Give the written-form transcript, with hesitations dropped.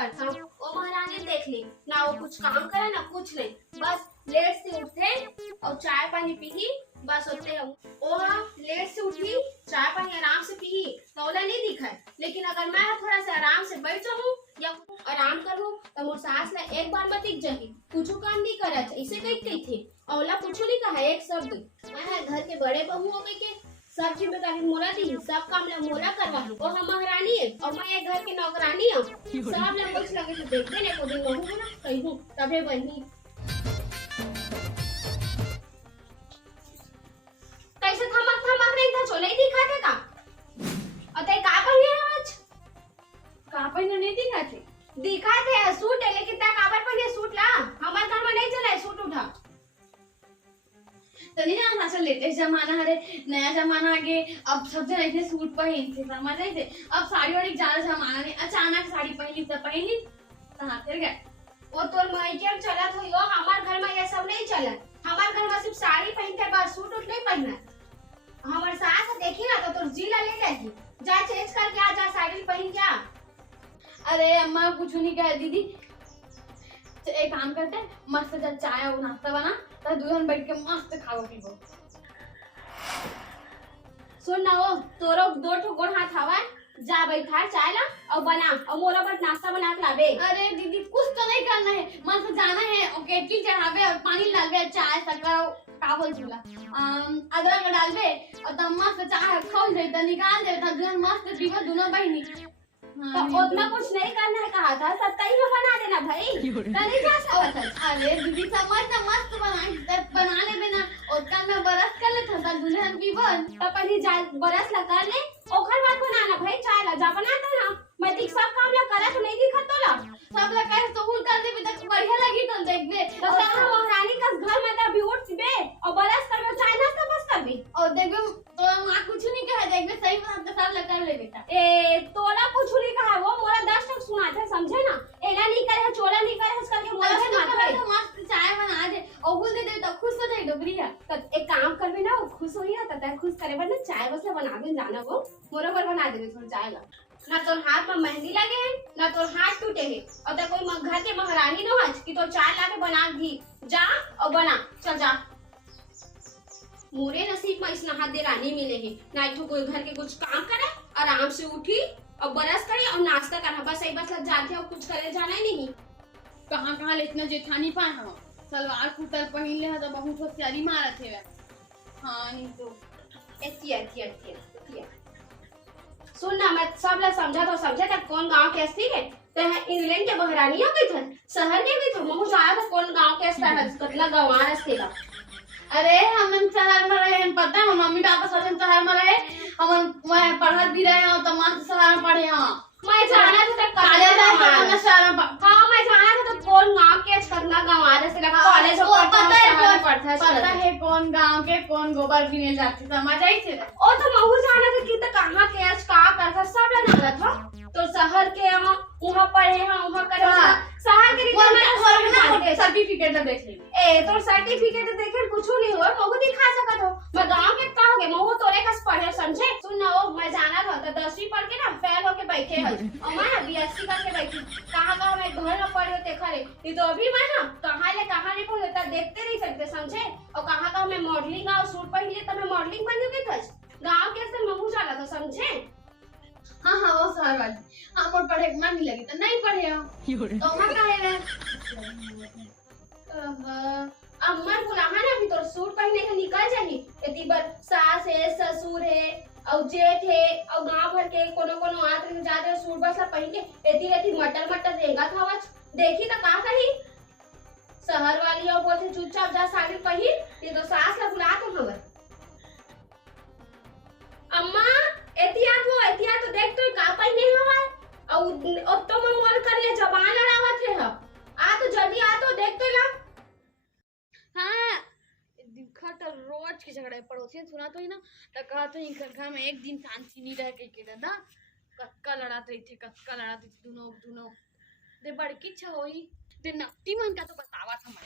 करता हूँ। वो महारानी देख ली ना, वो कुछ काम करे ना कुछ नहीं, बस लेट से उठे और चाय पानी पी, बस होते हम। वो लेट से उठी, चाय पानी आराम से पी तो ओला नहीं दिखा है। लेकिन अगर मैं थोड़ा सा आराम से बैठ जाऊँ या आराम करूँ तो मोर सास ला एक बार में दिख जाही, कुछ काम नहीं करे इसे कही थी। ओला कुछ नहीं कहा एक शब्द। मैं घर के बड़े बहू हो गई के सब जिम्मेदारी मोरा दी, सब काम ला मोरा करवा। वो हम महारानी है और मैं एक घर की नौकरानी हूँ। सब ला कुछ लगे तो देखते नहीं, को दिन बहू ना कही हूँ तबे बनी। कैसे थमक थमक नहीं था, जो नहीं दिखा थे का? अतः का पहने आज? का पहने नहीं दिखा थे? दिखा थे सूट है, लेकिन ता काबर पहने सूट ला? हमारे घर में नहीं चला है सूट उठा। तनी ना असल लेटेस्ट जमाना हरे, नया जमाना आगे, अब सब जन ऐसे सूट पहनते समझ रहे थे। अब साड़ी वाड़ी ज्यादा जमाना नहीं, अचानक साड़ी पहनी तो पहनी कहाँ फिर गए। वो तो मैकेम चलत हुई हो, हमारे घर में ये सब नहीं चलत। हमारे घर में सिर्फ साड़ी पहन के बस, सूट उठ नहीं पहनना। हमारे सास देखी ना तो जिला ले जाएगी, जा चेंज करके आ, जा साड़ी पहन के आ। अरे अम्मा कुछ नहीं कह दीदी, एक काम करते हैं, मस्त जब चाय और नाश्ता बना तो दुल्हन बैठ के मस्त खाओ पीबो। सुन ना, वो तोरो दो ठो गोड़ हाथ हवा, जा बैठा चाय ला और बना और मोरा पर नाश्ता बना के लाबे। अरे दीदी कुछ तो नहीं करना है, मस्त जाना है और केतली चढ़ावे और पानी डालबे, चाय शक्कर का बोल चूला अदरक डालबे और तब मस्त चाय खोल दे तो निकाल दे तो दुल्हन मस्त पीबो दोनों बहनी। तो उतना कुछ नहीं करना है कहा था, सब तई में बना देना भाई, नहीं जा सकता। अरे दीदी समझ ना मस्त बना ले बिना और कल में बरस कर ले था दुल्हन पीबन तो पहले जा बरस ला कर ले, ओखर बाद बनाना भाई चाय ला, जा बना दे ना। मैं दिख सब काम ला करा तो नहीं दिखत तो ला, सब ला कह तो हुल कर दे तक बढ़िया लगी तो देखबे। तो सारा महारानी का घर में तभी उठबे और बरस करबे, चाय नाश्ता बस करबे और देखबे तो मां कुछ नहीं कहे, देखबे सही बात तो सब ला कर ले बेटा। ए तोला कुछ नहीं कहा, वो मोरा 10 तक सुना था समझे ना। एला नहीं करे है, चोला नहीं करे है, करके मोरा से मार करे तो मस्त चाय बना दे और हुल दे तो खुश हो जाए डोबरिया। तो एक काम करबे ना, वो खुश होई ना त खुश करे बन चाय बस बना दे जाना, वो मोरा पर बना देबे थोड़ा चाय ला। ना तोर हाथ में मेहंदी लगे है ना तोर हाथ टूटे है, और तो कोई घर के महारानी न हज कि तो चाय ला के बना दी, जा और बना चल जा। मोरे नसीब में इसना हाथ दे रानी मिले है ना, तो कोई घर के कुछ काम करे, आराम से उठी और बरस करे और नाश्ता करा, बस यही बस लग जाते और कुछ करे जाना ही नहीं। कहां कहां ले इतना जेठानी पान हम सलवार कुर्ता पहन ले तो बहुत होशियारी मारत है। हां नहीं तो एतिया सुन ना, मैं सब ला समझा तो समझा था कौन गांव के अस्ती है। ते इंग्लैंड के महारानी हो गई थे, शहर के भी थे, मुझे जाया था कौन गांव के अस्ता है, कतला गंवार अस्तेगा। अरे हम शहर में रहे, पता है मम्मी पापा सब शहर में रहे, हम मैं पढ़त भी रहे हो तो मस्त शहर में पढ़े हां। मैं जाना था कॉलेज में शहर में। हां मैं जाना था तो कौन गांव के कतला गंवार अस्तेगा कॉलेज में पता है कौन गांव के कौन गोबर गिने जाती समझ आई थे। और तो महू जाना था कि तो कहां के आज का करता सब लगा था, तो शहर के हम वहां पढ़े हैं वहां करे शहर के मैं सर्टिफिकेट देख ली। ए तो सर्टिफिकेट देखे कुछ नहीं हो, महू दिखा सकत हो। मैं गांव के का हो गए, महू तोरे कस पढ़े समझे। सुन ना, वो मैं जाना था तो 10वीं पढ़ के ना फेल होके बैठे है और मैं ना बीएससी करके बैठी। कहां मैं घर में पढ़े होते खरे, ये तो अभी मैं ना कहां नहीं पढ़े तो देखते नहीं सकते समझे। और कहां मैं मॉडलिंग और सूट पहन लिए तो मैं मॉडलिंग बन गई थी, गांव के से महू जाना था समझे। हाँ हाँ वो शहर वाली हाँ पर पढ़े मन नहीं लगी तो नहीं पढ़े हो तो मैं कहे अम्मा बुलाहा ना, अभी तो सूट पहनने के निकल जाही। यदि बर सास है, ससुर है और जेठ है और गांव भर के कोनो आत में जाते सूट बस पहन के यदि मटर रेंगा था आज देखी तो का कही शहर वाली और बोलते चुपचाप जा साड़ी पहन, ये तो सास ला बुला तो हमर। अम्मा एतिया तो देख तो का पहने हवा और तो मंगोल कर ले जबान लड़ावत है आ तो जल्दी आ तो देख तो ला। हाँ दिखा तो रोज के झगड़े पड़ोसी सुना तो ही ना तो कहा तो घर में एक दिन शांति नहीं रह के दादा कक्का लड़ाते थे दोनों दे बड़की इच्छा होई दे नक्टी मन का तो बतावा था मैं।